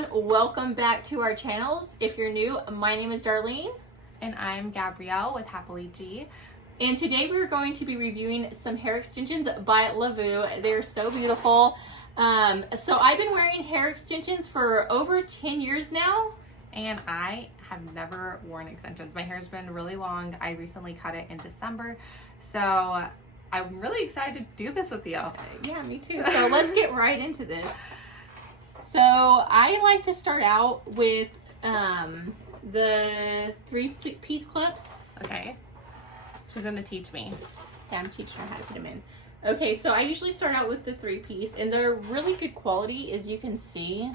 everyone, welcome back to our channels. If you're new, my name is Darlene. And I'm Gabrielle with Happily G. And today we're going to be reviewing some hair extensions by Laavoo. They're so beautiful. So I've been wearing hair extensions for over 10 years now. And I have never worn extensions. My hair's been really long. I recently cut it in December. So I'm really excited to do this with you. Yeah, me too. So let's get right into this. So I like to start out with the 3-piece clips. Okay. She's gonna teach me. Yeah, I'm teaching her how to put them in. Okay, so I usually start out with the 3-piece, and they're really good quality, as you can see.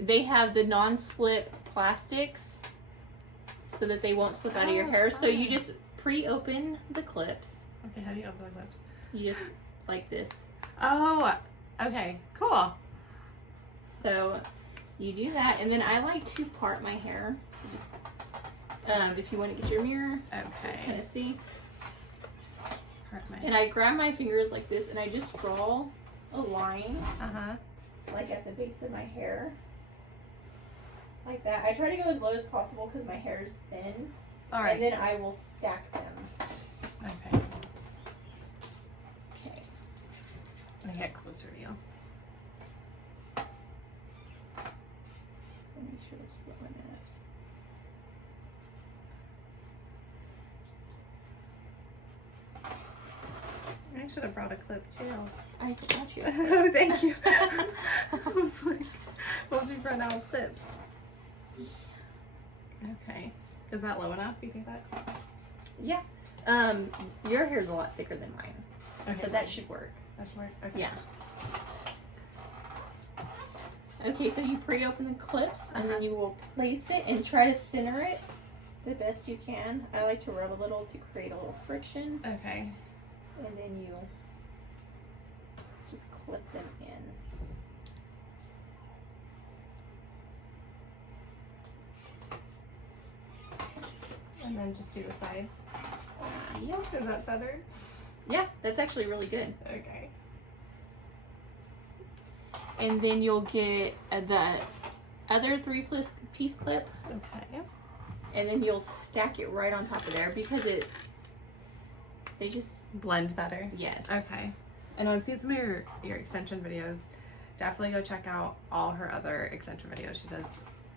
They have the non-slip plastics so that they won't slip out of your hair. So you just pre-open the clips. Okay, how do you open the clips? You just like this. Oh, okay, cool. So you do that, and then I like to part my hair. So just, if you want to get your mirror, Okay. kind of see. Part my And I grab my fingers like this, and I just draw a line, Uh-huh. like at the base of my hair, like that. I try to go as low as possible because my hair is thin. All right. And then I will stack them. Okay. Okay. Let me get closer to you. Make sure it's low enough. I should have brought a clip too. I got you. Oh, thank you. I was like, what if we run out of clips? Okay. Is that low enough? You think that? Yeah. Your hair's a lot thicker than mine. Okay. So that should work. That should work? Okay. Yeah. Okay, so you pre-open the clips, and then you will place it and try to center it the best you can. I like to rub a little to create a little friction, Okay. and then you just clip them in. And then just do the sides. Yep. Is that centered? Yeah, that's actually really good. Okay. And then you'll get the other 3-piece clip, Okay. and then you'll stack it right on top of there because they just, Blend better. yes. Okay. I know I've seen some of your extension videos. Definitely go check out all her other extension videos. She does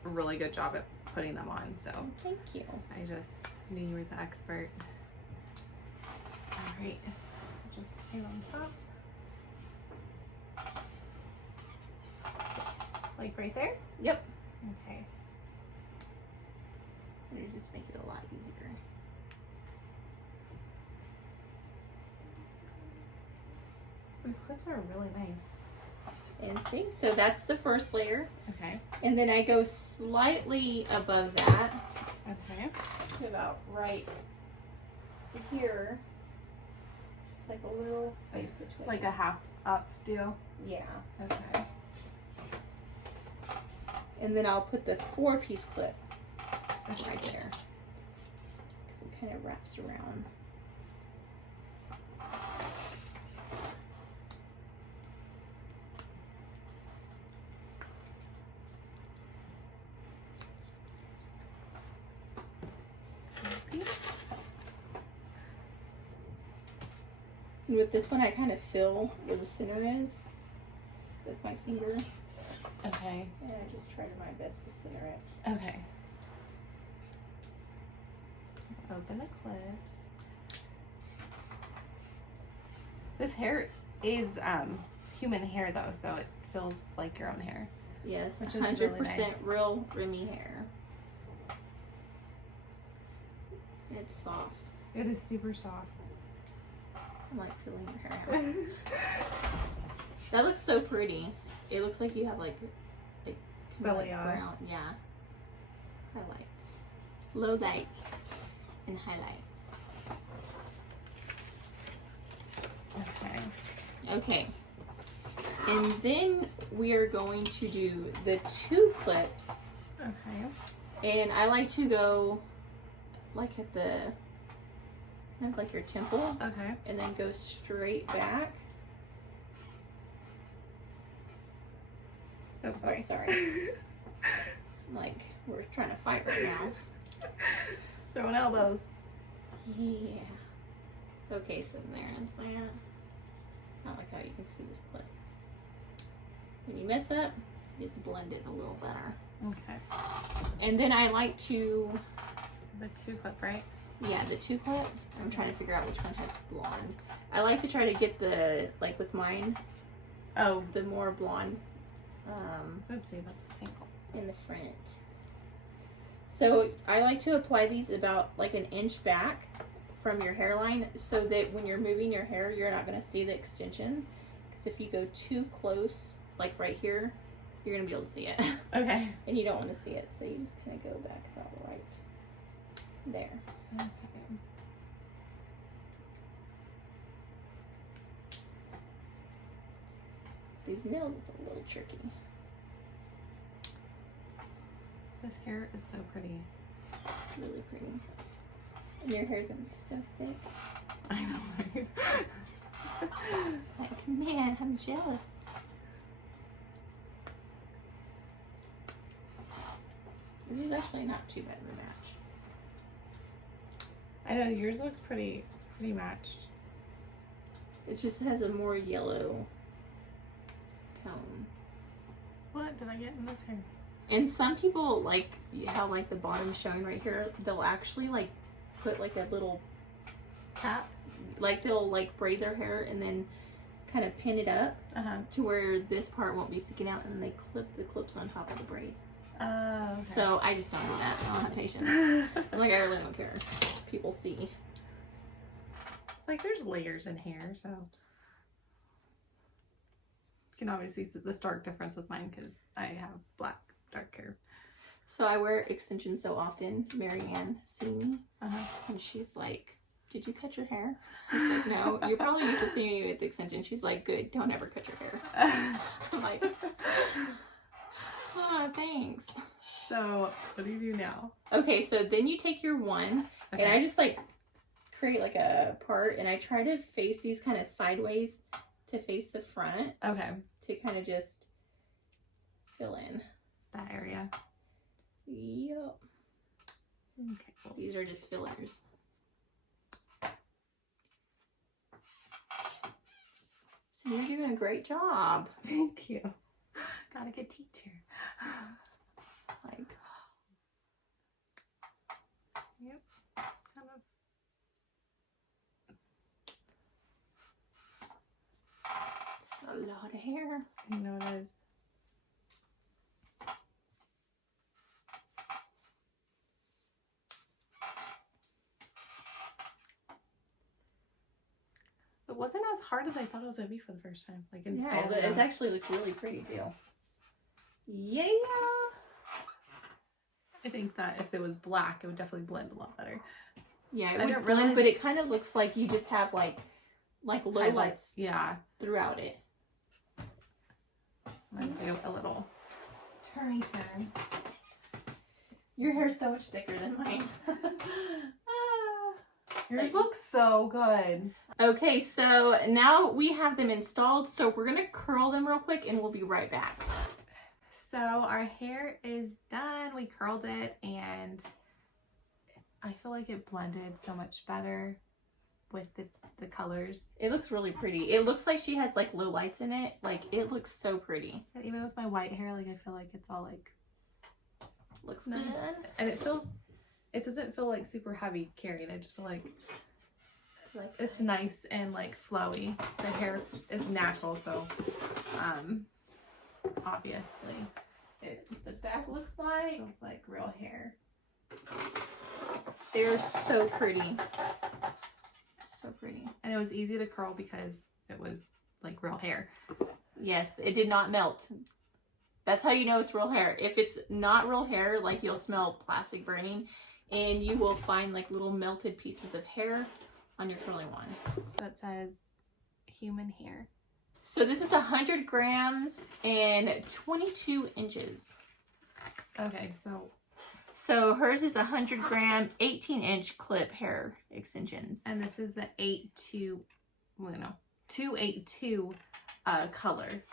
a really good job at putting them on. So Thank you. I just knew you were the expert. All right. So just put on top. Like right there? Yep. Okay. It'll just make it a lot easier. These clips are really nice. And see, so that's the first layer. Okay. And then I go slightly above that Okay. to about right here. Just like a little space between. Like a half up deal? Yeah. Okay. And then I'll put the 4-piece clip right there. Because it kind of wraps around. And with this one, I kind of feel where the center is with my finger. Okay. And I just try my best to center it. Okay. Open the clips. This hair is human hair though, so it feels like your own hair. Yes, Which 100% is really nice. real Remy hair. It's soft. It is super soft. I'm like feeling your hair out. That looks so pretty. It looks like you have like kind of like Balayage. brown, yeah. Highlights, low lights, and highlights. Okay. Okay. And then we are going to do the 2 clips. Okay. And I like to go like at the, kind of like your temple. Okay. And then go straight back. Oh, sorry. Oh, sorry. Like, we're trying to fight right now. Throwing elbows. Yeah. Okay, so there is that. I like how you can see this clip. When you mess up, just blend it a little better. Okay. And then I like to... The 2 clip, right? Yeah, the 2 clip. I'm trying to figure out which one has blonde. I like to try to get the, like with mine, the more blonde Oopsie, that's a single. in the front. So I like to apply these about like an inch back from your hairline so that when you're moving your hair, you're not going to see the extension. Because if you go too close, like right here, you're going to be able to see it. Okay. And you don't want to see it. So you just kind of go back about right there. Okay. These nails, it's a little tricky. This hair is so pretty. It's really pretty. And your hair's gonna be so thick. I know, right? Like, man, I'm jealous. This is actually not too bad of a match. I know, yours looks pretty matched. It just has a more yellow tone. What did I get in this hair? And some people, like how like the bottom's showing right here, they'll actually like put like a little Cap? like they'll like braid their hair and then kind of pin it up to where this part won't be sticking out, and they clip the clips on top of the braid. Oh, okay. So I just don't do that. I don't have patience. I'm like, I really don't care. People see. It's like there's layers in hair, so you can obviously see the stark difference with mine because I have black dark hair. So I wear extensions so often. Marianne seen me, and she's like, "Did you cut your hair?" I was like, "No." You're probably used to seeing me with the extension. She's like, "Good. Don't ever cut your hair." I'm like, "Oh, thanks." So what do you do now? Okay, so then you take your one, and I just like create like a part, and I try to face these kind of sideways to face the front. Okay. To kind of just fill in That area. Yep. Okay. Cool. These are just fillers. So you're doing a great job. Thank you. Got a good teacher. Like, yep. Kind of. it's a lot of hair. I know it is. It wasn't as hard as I thought it was going to be for the first time. Like installed It actually looks really pretty too. Yeah. I think that if it was black, it would definitely blend a lot better. Yeah, I it didn't would blend, realize- but it kind of looks like you just have like low lights Yeah. throughout it. I'm going to do a little turn. Your hair's so much thicker than mine. Ah. Yours looks so good. Okay, so now we have them installed, so we're gonna curl them real quick and we'll be right back. So our hair is done. We curled it and I feel like it blended so much better with the colors. It looks really pretty. It looks like she has like low lights in it. Like, it looks so pretty. And even with my white hair, like I feel like it's all like Looks nice. good. And it doesn't feel like super heavy carrying. I just feel like it's nice and like flowy. The hair is natural, so obviously the back looks like feels like real hair. They're so pretty. So pretty. And it was easy to curl because it was like real hair. Yes, it did not melt. That's how you know it's real hair. If it's not real hair, like, you'll smell plastic burning, and you will find like little melted pieces of hair on your curling wand. So it says human hair. So this is 100 grams and 22 inches. Okay, So hers is 100 gram, 18-inch clip hair extensions. and this is the 282 color.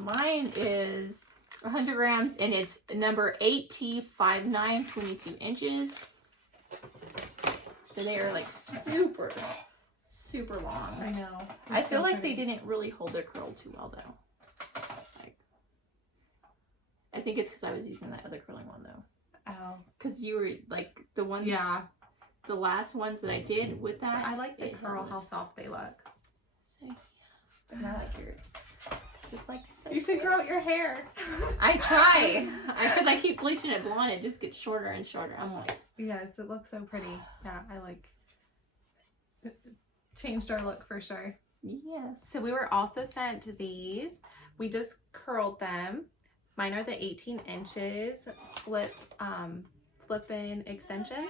Mine is 100 grams, and it's number 8T59, 22 inches. So they are like super, super long. I know. I feel like they didn't really hold their curl too well though. Like, I think it's because I was using that other curling one though. Oh. Because you were like the ones, yeah, the last ones that I did with that. I like the curl, how soft they look. So, and I like yours. It's like so You should grow out your hair. I try. Because I keep bleaching it blonde, it just gets shorter and shorter. I'm like, yes, it looks so pretty. Yeah, I like. It changed our look for sure. yes. So we were also sent these. We just curled them. Mine are the 18 inches flip-in extensions.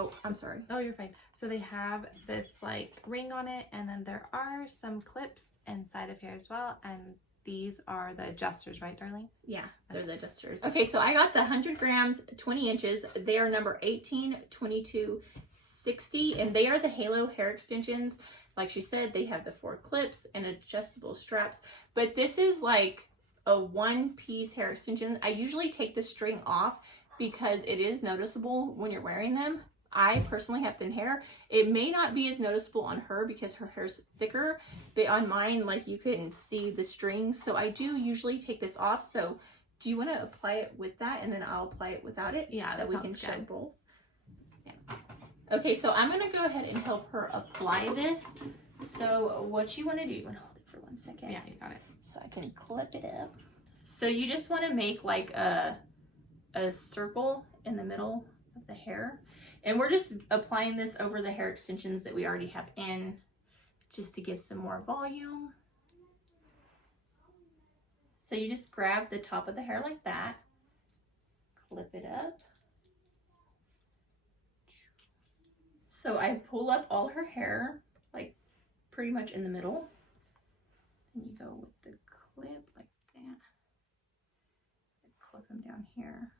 Oh, I'm sorry. Oh, you're fine. So they have this like ring on it, and then there are some clips inside of here as well. And these are the adjusters, right, darling? Yeah, they're the adjusters. Okay, so I got the 100 grams, 20 inches. They are number 18, 22, 60, and they are the Halo hair extensions. Like she said, they have the 4 clips and adjustable straps. But this is like a one-piece hair extension. I usually take the string off because it is noticeable when you're wearing them. I personally have thin hair. It may not be as noticeable on her because her hair's thicker, but on mine, like, you can see the strings. So I do usually take this off. So do you want to apply it with that, and then I'll apply it without it? Yeah, so that we sounds can show good. both. Yeah. Okay, so I'm gonna go ahead and help her apply this. So what you want to do? You want to hold it for 1 second? Yeah, you got it. So I can clip it up. So you just want to make like a circle in the middle of the hair. And we're just applying this over the hair extensions that we already have in, just to give some more volume. So you just grab the top of the hair like that, clip it up. So I pull up all her hair, like pretty much in the middle. Then you go with the clip like that. Clip them down here.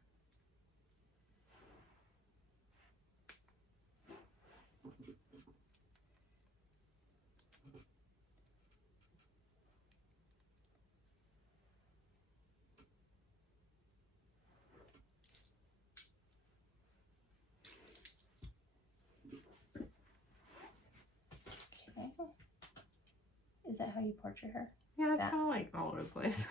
Okay. Is that how you part your hair? Yeah, it's That. kind of like all over the place.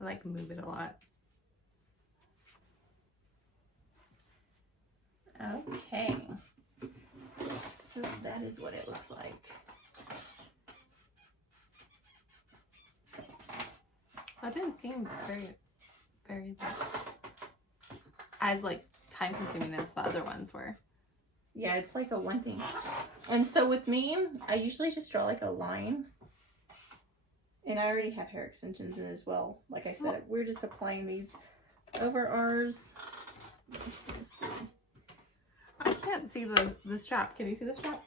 I like move it a lot. Okay. So that is what it looks like. That didn't seem very like, as like time consuming as the other ones were. Yeah, it's like a one thing. And so with me, I usually just draw like a line. And I already have hair extensions in as well. Like I said, we're just applying these over ours. Let's see. I can't see the strap. Can you see the strap?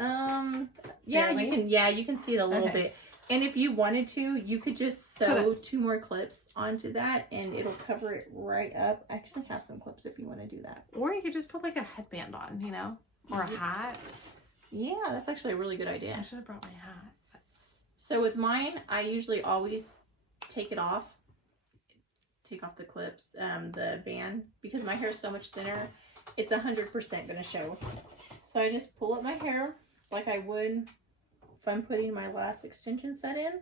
Yeah, Barely? you can see it a little Okay. bit. And if you wanted to, you could just sew 2 more clips onto that and it'll cover it right up. I actually have some clips if you want to do that. Or you could just put like a headband on, you know, or a hat. Yeah, that's actually a really good idea. I should have brought my hat. So with mine, I usually always take it off. Take off the clips, the band, because my hair is so much thinner. It's 100% going to show. So I just pull up my hair like I would if I'm putting my last extension set in.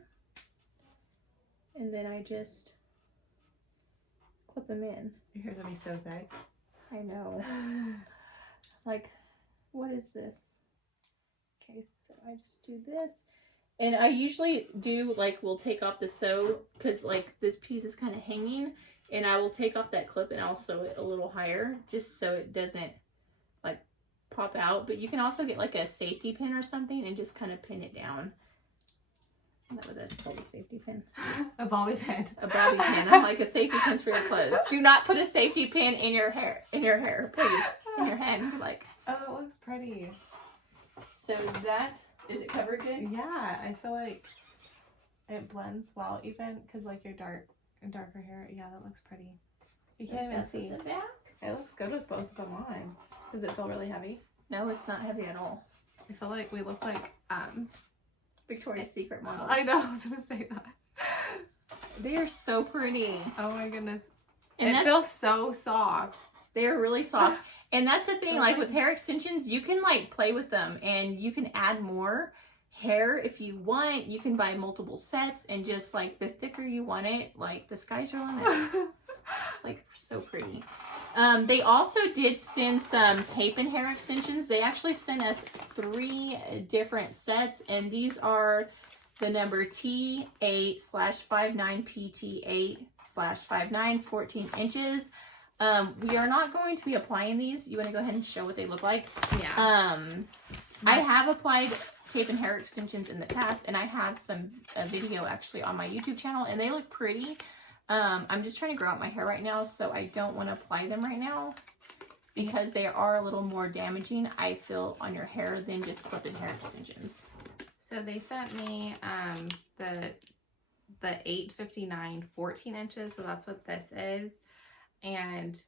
And then I just clip them in. Your hair's gonna be so thick. I know. Like, what is this? Okay, so I just do this. And I usually do, like, we'll take off the sew, because, like, this piece is kind of hanging. And I will take off that clip and I'll sew it a little higher, just so it doesn't, like, pop out. But you can also get, like, a safety pin or something and just kind of pin it down. Is that what that's called, a safety pin? A bobby pin. A bobby pin. I'm like, a safety pin's for your clothes. Do not put a safety pin in your hair, please. In your hand, like. Oh, it looks pretty. So that, is it covered good? Yeah, I feel like it blends well, even because like your darker hair. Yeah, that looks pretty. You So can't even that's see. at the back. It looks good with both of them on. Does it feel really heavy? No, it's not heavy at all. I feel like we look like Victoria's Secret models. I know, I was gonna say that. They are so pretty. Oh my goodness. And it feels so soft. They're really soft. And that's the thing, like with hair extensions, you can like play with them and you can add more hair if you want. You can buy multiple sets and just like the thicker you want it, like the sky's your limit. It's like so pretty. They also did send some tape and hair extensions. They actually sent us 3 different sets, and these are the number T8/59PT8/59, 14 inches. We are not going to be applying these. You want to go ahead and show what they look like? Yeah. I have applied tape and hair extensions in the past, and I have a video actually on my YouTube channel, and they look pretty. I'm just trying to grow out my hair right now, so I don't want to apply them right now because they are a little more damaging, I feel, on your hair than just clip-in hair extensions. So they sent me the 8/59 14 inches, so that's what this is. And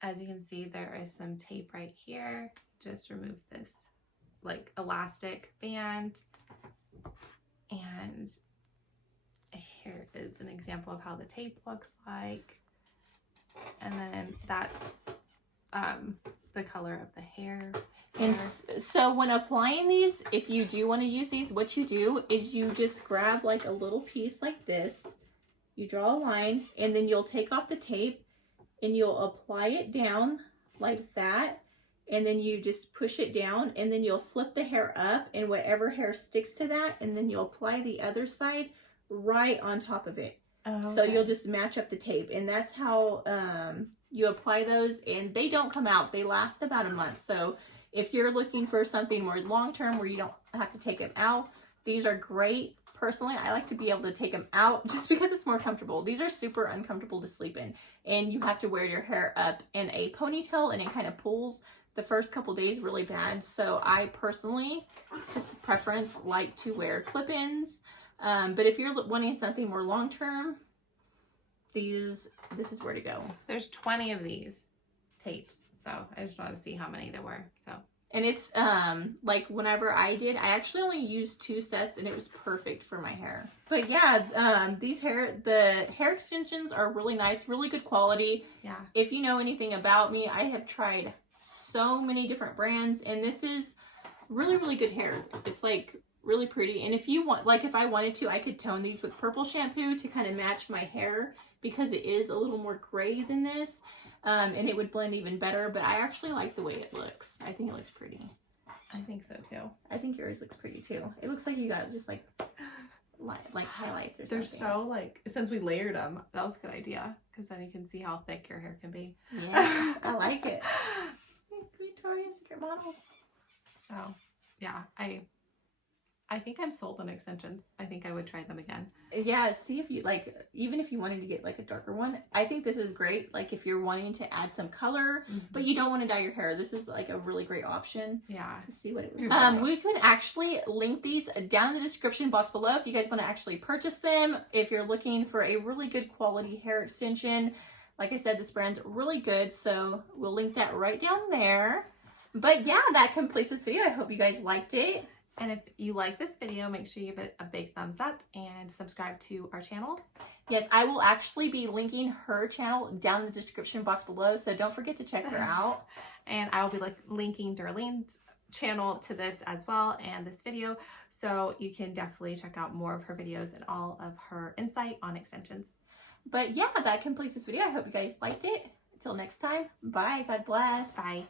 as you can see, there is some tape right here. Just remove this like elastic band, and here is an example of how the tape looks like, and then that's the color of the hair. And so when applying these, if you do want to use these, what you do is you just grab like a little piece like this, you draw a line, and then you'll take off the tape and you'll apply it down like that, and then you just push it down, and then you'll flip the hair up, and whatever hair sticks to that, and then you'll apply the other side right on top of it. Oh, okay. So you'll just match up the tape, and that's how you apply those, and they don't come out. They last about a month. So if you're looking for something more long-term where you don't have to take them out, these are great. Personally, I like to be able to take them out just because it's more comfortable. These are super uncomfortable to sleep in, and you have to wear your hair up in a ponytail, and it kind of pulls the first couple days really bad. So I personally, it's just a preference, like to wear clip-ins. But if you're wanting something more long-term, this is where to go. There's 20 of these tapes, so I just wanted to see how many there were. So, and it's like whenever I actually only used 2 sets, and it was perfect for my hair. But yeah, the hair extensions are really nice, really good quality. Yeah. If you know anything about me, I have tried so many different brands, and this is really, really good hair. It's like really pretty. And if you want, like if I wanted to, I could tone these with purple shampoo to kind of match my hair, because it is a little more gray than this, and it would blend even better. But I actually like the way it looks. I think it looks pretty. I think so too. I think yours looks pretty too. It looks like you got just like highlights or something. They're so like, since we layered them, that was a good idea, because then you can see how thick your hair can be. Yes, I like it. Victoria's Secret models. So yeah, I think I'm sold on extensions. I think I would try them again. Yeah, see if you like, even if you wanted to get like a darker one, I think this is great. Like if you're wanting to add some color, but you don't want to dye your hair, this is like a really great option. Yeah. To see what it was. We can actually link these down in the description box below if you guys want to actually purchase them. If you're looking for a really good quality hair extension, like I said, this brand's really good, so we'll link that right down there. But yeah, that completes this video. I hope you guys liked it. And if you like this video, make sure you give it a big thumbs up and subscribe to our channels. Yes, I will actually be linking her channel down in the description box below, so don't forget to check her out. And I will be linking Darlene's channel to this as well, and this video, so you can definitely check out more of her videos and all of her insight on extensions. But yeah, that completes this video. I hope you guys liked it. Until next time, bye. God bless. Bye.